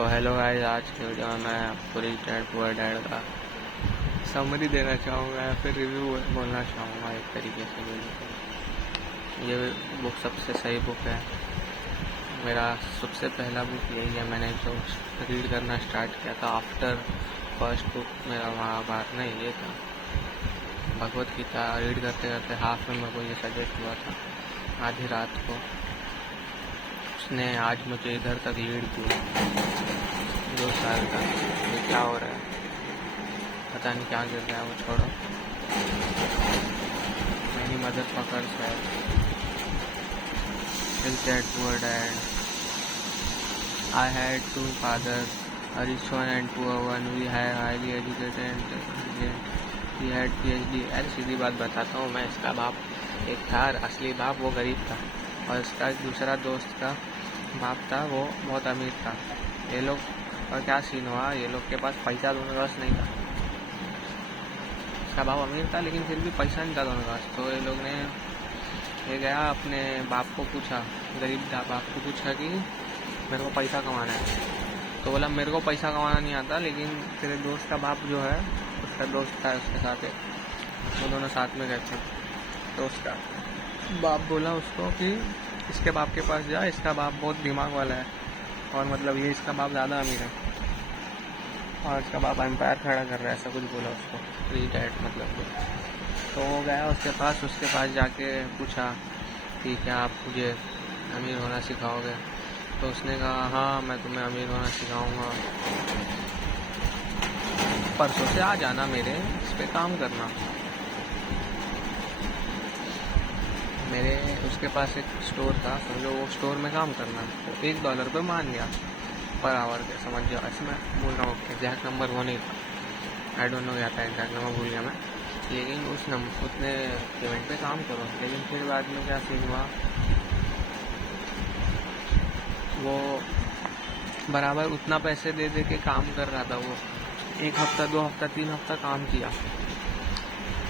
तो hello guys, आज की वीडियो में मैं आपको रिच डैड पुअर डैड का समरी देना चाहूँगा या फिर रिव्यू बोलना चाहूँगा। एक तरीके से बोलूँ तो ये बुक सबसे सही बुक है। मेरा सबसे पहला बुक यही है। मैंने जो रीड करना स्टार्ट किया था आफ्टर फर्स्ट बुक मेरा महाभारत नहीं, ये था भगवत गीता। रीड करते करते हाफ में मेरे को ये सजेस्ट हुआ था आधी रात को। उसने आज मुझे इधर तक लीड किया 2 साल तक। ये क्या हो रहा है पता नहीं, क्या गिर रहा है वो छोड़ो। मेरी मदर पकड़ है Rich Dad Poor Dad. I had 2 fathers, a rich one and poor one. We had highly educated and intelligent. He had PhD. अरे सीधी बात बताता हूँ मैं, इसका बाप एक था, असली बाप वो गरीब था, और इसका दूसरा दोस्त का बाप था वो बहुत अमीर था। ये लोग और क्या सीन हुआ, ये लोग के पास पैसा दोनों के पास नहीं था। इसका बाप अमीर था लेकिन फिर भी पैसा नहीं था दोनों के पास। तो ये लोग ने ये गया अपने बाप को पूछा, गरीब बाप को पूछा कि मेरे को पैसा कमाना है। तो बोला मेरे को पैसा कमाना नहीं आता, लेकिन तेरे दोस्त का बाप जो है, उसका दोस्त था उसके साथ, वो दोनों साथ में गए थे। तो उसका बाप बोला उसको कि इसके बाप के पास जा, इसका बाप बहुत दिमाग वाला है, और मतलब ये इसका बाप ज़्यादा अमीर है और इसका बाप एम्पायर खड़ा कर रहा है, ऐसा कुछ बोला उसको। रिच डैड मतलब तो वो गया उसके पास जाके पूछा कि क्या आप मुझे अमीर होना सिखाओगे। तो उसने कहा हाँ, मैं तुम्हें अमीर होना सिखाऊंगा, परसों से आ जाना मेरे इस पे काम करना। मेरे उसके पास एक स्टोर था, समझो वो स्टोर में काम करना। तो $1 पे मान लिया पर आवर के, समझ जाओ। ऐसे मैं बोल रहा हूँ, एग्जैक्ट नंबर वो नहीं था, आई डोंट नो क्या था एग्जैक्ट नंबर, भूल गया मैं। लेकिन उतने पेमेंट पे काम करो। लेकिन फिर बाद में क्या सीन हुआ, वो बराबर उतना पैसे दे दे के काम कर रहा था। वो 1 हफ्ता 2 हफ्ता 3 हफ्ता काम किया,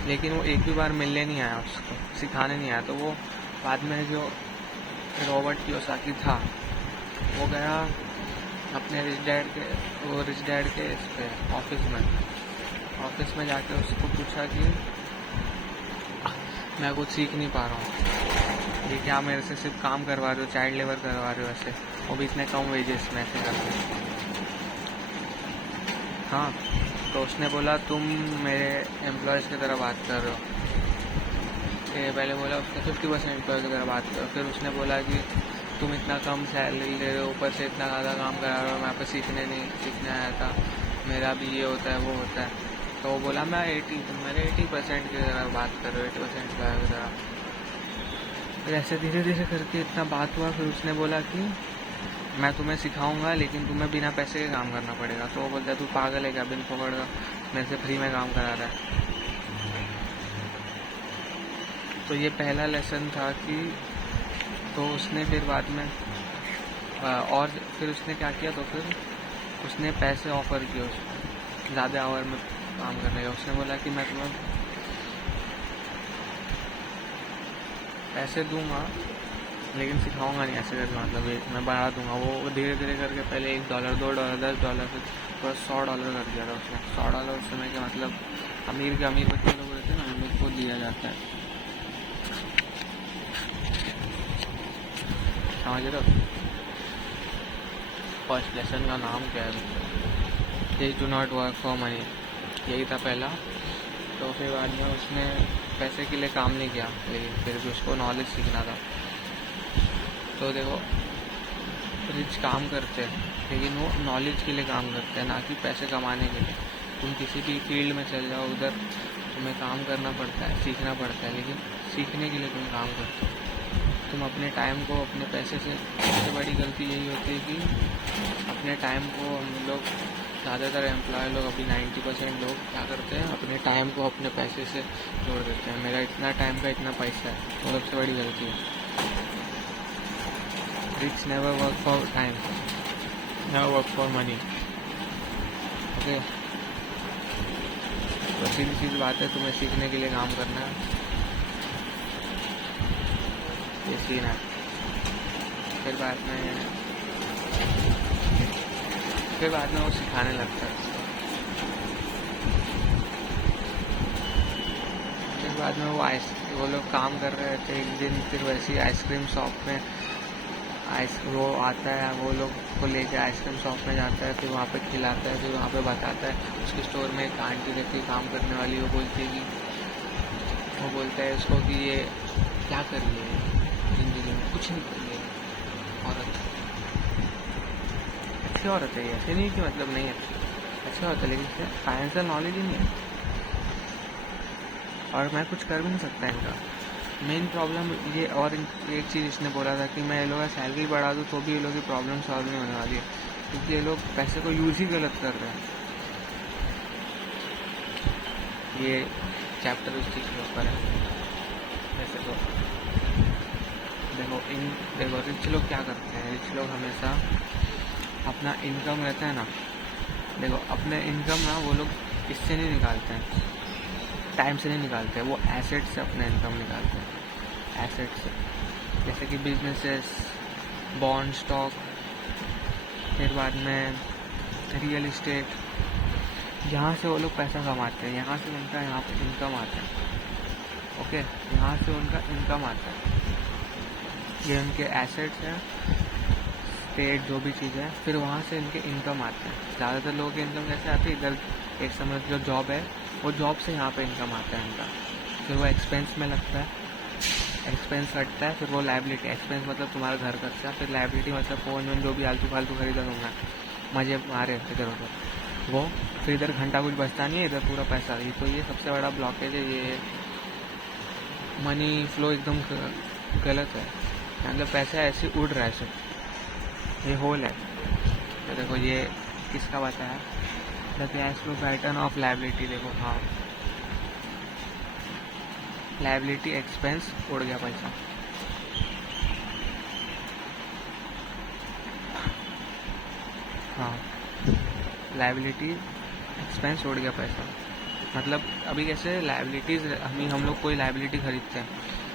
लेकिन वो एक भी बार मिलने नहीं आया, उसको सिखाने नहीं आया। तो वो बाद में जो रॉबर्ट कियोसाकी था, वो गया अपने रिच डैड के इस पे ऑफिस में जाके उसको पूछा कि मैं कुछ सीख नहीं पा रहा हूँ, ये क्या मेरे से सिर्फ काम करवा रहे हो, चाइल्ड लेबर करवा रहे हो ऐसे, वो भी इतने कम वेजेस में ऐसे करके। हाँ, तो उसने बोला तुम मेरे एम्प्लॉयज़ की तरह बात कर रहे हो। ये पहले बोला उसने 50% एम्प्लॉय की तरह बात करो। फिर उसने बोला कि तुम इतना कम सैलरी ले रहे हो, ऊपर से इतना ज़्यादा काम करा रहे हो, मैं यहाँ पर सीखने आया था, मेरा भी ये होता है वो होता है। तो वो बोला मैं 80% की तरह बात कर रहे हो, 80% की तरह। फिर ऐसे धीरे धीरे करके इतना बात हुआ। फिर उसने बोला कि मैं तुम्हें सिखाऊंगा, लेकिन तुम्हें बिना पैसे के काम करना पड़ेगा। तो वो बोलता है तू पागल है क्या, बिन पकड़ का मेरे से फ्री में काम करा रहा है। तो ये पहला लेसन था कि तो उसने फिर बाद में और फिर उसने क्या किया, तो फिर उसने पैसे ऑफ़र किए उसको ज़्यादा आवर में काम करने का। उसने बोला कि मैं तुम्हें पैसे दूंगा लेकिन सिखाऊंगा नहीं ऐसे करके, मतलब मैं बढ़ा दूंगा। वो धीरे धीरे करके पहले $1 $2 $10 फिर $100 कर दिया था उसने। $100 उस समय के मतलब अमीर के अमीर बच्चे लोग रहते हैं ना, उन लोग को दिया जाता है, समझ रहे हो। फर्स्ट लेसन का नाम क्या है, they do not work for money, यही था पहला। तो फिर बाद में उसने पैसे के लिए काम नहीं किया, लेकिन फिर भी उसको नॉलेज सीखना था। तो देखो, रिच काम करते हैं लेकिन वो नॉलेज के लिए काम करते हैं, ना कि पैसे कमाने के लिए। तुम किसी भी फील्ड में चल जाओ, उधर तुम्हें काम करना पड़ता है, सीखना पड़ता है, लेकिन सीखने के लिए तुम काम करते हो। तुम अपने टाइम को अपने पैसे से, सबसे बड़ी गलती यही होती है कि अपने टाइम को हम लोग ज़्यादातर एम्प्लॉय लोग, अभी 90% लोग क्या करते हैं, अपने टाइम को अपने पैसे से जोड़ देते हैं। मेरा इतना टाइम का इतना पैसा है, वो सबसे बड़ी गलती है। Rich never work for time, never work for money. Okay, तो सीधी बात है, तुम्हें सीखने के लिए काम करना है, ये सीन है। फिर बाद में फिर बाद में वो सिखाने लगता है उसको। फिर बाद में वो लोग काम कर रहे थे एक दिन, फिर वैसे ही आइसक्रीम शॉप में वो आता है, वो लोग को लेके आइसक्रीम शॉप में जाता है, फिर वहाँ पे खिलाता है, फिर वहाँ पे बताता है। उसके स्टोर में एक आंटी रहती है काम करने वाली, वो बोलता है उसको कि ये क्या कर रही है जिंदगी में, कुछ नहीं कर रही है औरत, अच्छी औरत है ये, ऐसे नहीं कि मतलब नहीं अच्छी औरत है, लेकिन फाइनेंशियल नॉलेज ही नहीं है और मैं कुछ कर भी नहीं सकता इनका। मेन प्रॉब्लम ये, और एक चीज़ इसने बोला था कि मैं ये लोग का सैलरी बढ़ा दूँ तो भी ये लोग की प्रॉब्लम सॉल्व नहीं होने वाली है, क्योंकि ये लोग पैसे को यूज़ ही गलत कर रहे हैं। ये चैप्टर उस चीज़ के ऊपर है। वैसे तो देखो रिच लोग क्या करते हैं, रिच लोग हमेशा अपना इनकम रहता है ना, देखो अपने इनकम ना वो लोग इससे नहीं निकालते हैं, टाइम से नहीं निकालते हैं, वो एसेट से अपना इनकम निकालते हैं, एसेट से, जैसे कि बिजनेसेस, बॉन्ड, स्टॉक, फिर बाद में रियल इस्टेट, यहाँ से वो लोग पैसा कमाते हैं, यहाँ से उनका यहाँ पे इनकम आता है। ओके, यहाँ से उनका इनकम आता है, ये उनके एसेट्स हैं, स्टेट जो भी चीज़ है, फिर वहाँ से इनके इनकम आते हैं। ज़्यादातर लोगों के इनकम कैसे आते हैं, इधर एक समय जो जॉब है वो जॉब से यहाँ पे इनकम आता है इनका, फिर वो एक्सपेंस में लगता है, एक्सपेंस कटता है, फिर वो लाइबिलिटी, एक्सपेंस मतलब तुम्हारा घर खर्चा, फिर लाइबिलिटी मतलब फ़ोन जो भी आलतू फालतू खरीदा तुमने, मजे मारे इधर उधर, वो फिर इधर घंटा कुछ बचता नहीं है, इधर पूरा पैसा। ये तो ये सबसे बड़ा ब्लॉकेज है, ये मनी फ्लो एकदम गलत है, मतलब पैसा ऐसे उड़ रहा है सिर्फ, ये होल है। तो देखो ये किसका बताया, the cash flow pattern of liability. देखो हाँ, लाइबिलिटी एक्सपेंस उड़ गया पैसा, हाँ लाइबिलिटी एक्सपेंस उड़ गया पैसा, मतलब अभी कैसे लाइबिलिटीज़, हम लोग कोई लाइबिलिटी खरीदते हैं,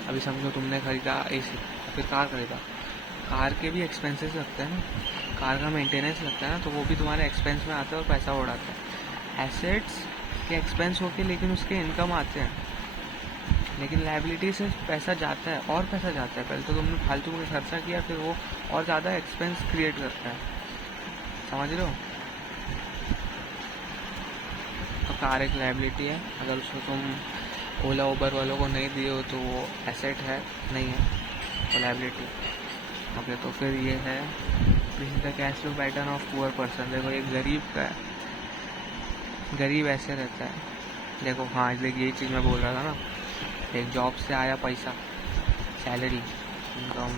अभी समझो तुमने खरीदा एसी, फिर कार खरीदा, कार के भी एक्सपेंसेस लगते हैं ना, कार का मेंटेनेंस लगता है ना, तो वो भी तुम्हारे एक्सपेंस में आता है और पैसा उड़ाता है। एसेट्स के एक्सपेंस होके लेकिन उसके इनकम आते हैं, लेकिन लाइबिलिटी से पैसा जाता है और पैसा जाता है, पहले तो तुमने फालतू में खर्चा किया, फिर वो और ज़्यादा एक्सपेंस क्रिएट करता है, समझ रहे हो। तो कार एक लाइबिलिटी है, अगर उसको तुम ओला उबर वालों को नहीं दिए हो तो वो एसेट है, नहीं है तो लाइबिलिटी। ओके, तो फिर ये है this is the cash flow pattern of poor person. देखो एक गरीब का है, गरीब ऐसे रहता है, देखो हाँ देखिए यही चीज़ मैं बोल रहा था ना, एक जॉब से आया पैसा, सैलरी, इनकम,